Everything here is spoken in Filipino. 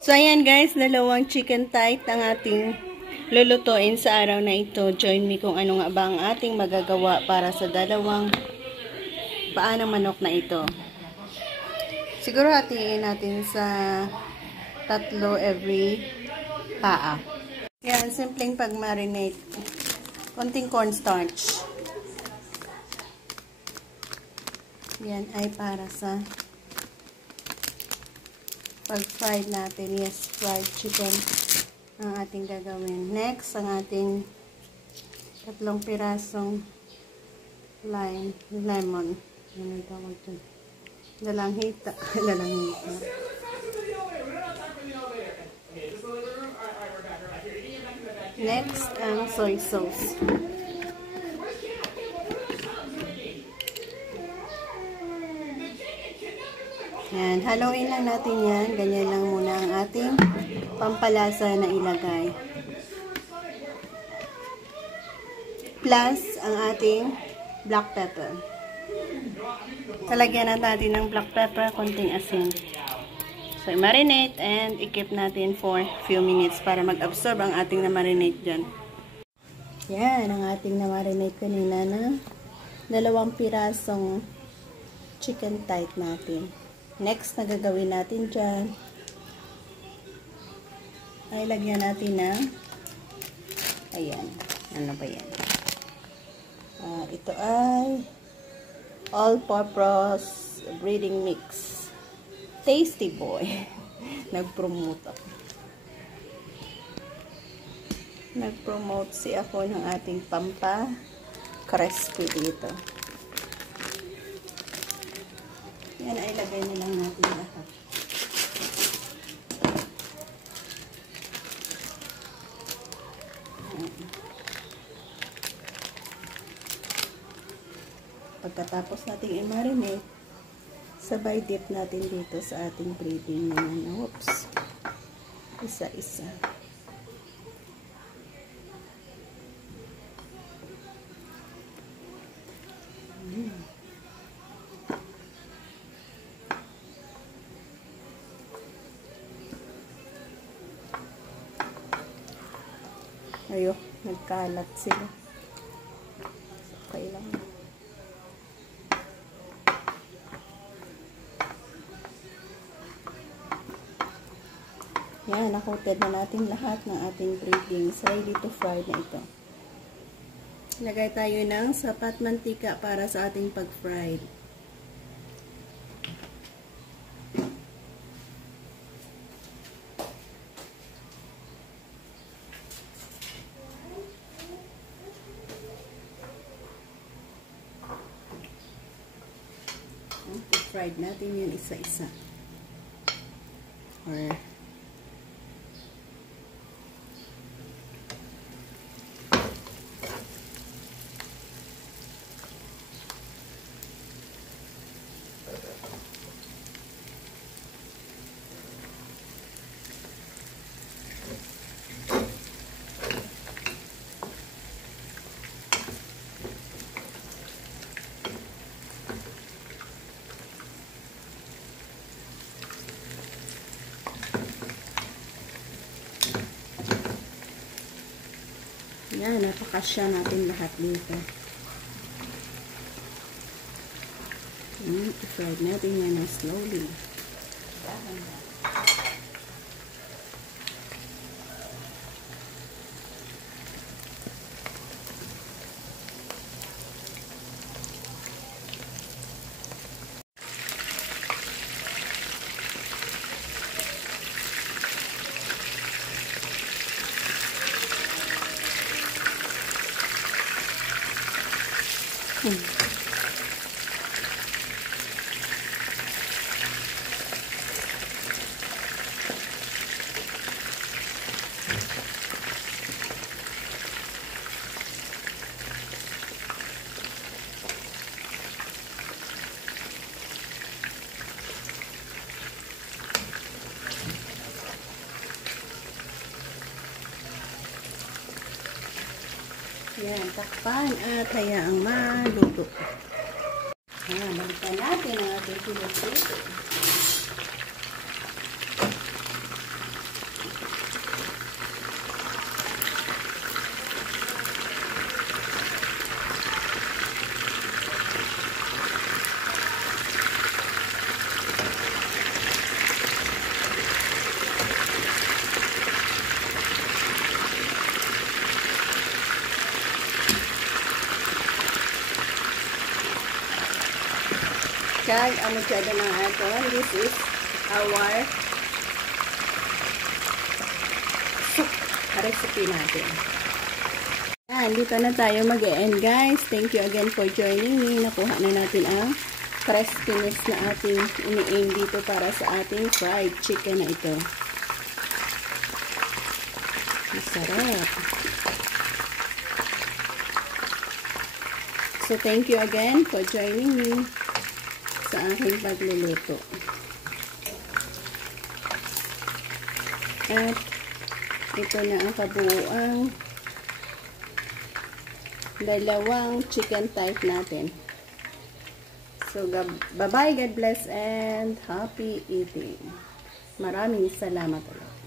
So, ayan guys, dalawang chicken thigh ang ating lulutuin sa araw na ito. Join me kung ano nga ba ang ating magagawa para sa dalawang paa ng manok na ito. Siguro hatiin natin sa 3 every paa. Yan, simpleng pag-marinate. Konting cornstarch. Yan ay para sa pag-fried natin. Yes, fried chicken ang ating gagawin. Next, ang ating 3 pirasong lemon. Ano ito? Dalanghita. Dalanghita. Next, ang soy sauce. Yan, haluin lang natin yan. Ganyan lang muna ang ating pampalasa na ilagay. Plus, ang ating black pepper. Talagyan natin ng black pepper, konting asin. So, marinate and i-keep natin for few minutes para mag-absorb ang ating na-marinate dyan. Yan, ang ating na-marinate kanina na 2 pirasong chicken thigh natin. Next na gagawin natin dyan ay lagyan natin ng ayan, ano ba yan? Ito ay all-purpose breading mix. Tasty boy. Nag-promote ako. Nag-promote si ako ng ating pampa-crispy dito. Yan, ay lagay na lang natin lahat. Pagkatapos natin i-marinate, sabay dip natin dito sa ating breading naman. Oops. Isa-isa. Ayun, nagkalat sila. Okay lang. Yan, nakoted na natin lahat ng ating breadings. Ready to fry na ito. Lagay tayo ng sapat mantika para sa ating pag-fried. Fried natin yun isa-isa. Or yan, napakasya natin lahat dito. I-fried natin yan na slowly. Yan, takpan at hayaang maluto. Ayan, balikan natin ang ating pinuto. kag amutyado ng aton. This is our soup recipe natin. Yan, dito na tayo mag-e-end guys. Thank you again for joining me. Nakuha na natin ang crispiness na ating ini-aim dito para sa ating fried chicken na ito. Masarap. So, thank you again for joining me sa aking pagluluto. At ito na ang kabuuang dalawang chicken type natin. So, bye-bye, God bless, and happy eating. Maraming salamat ulit.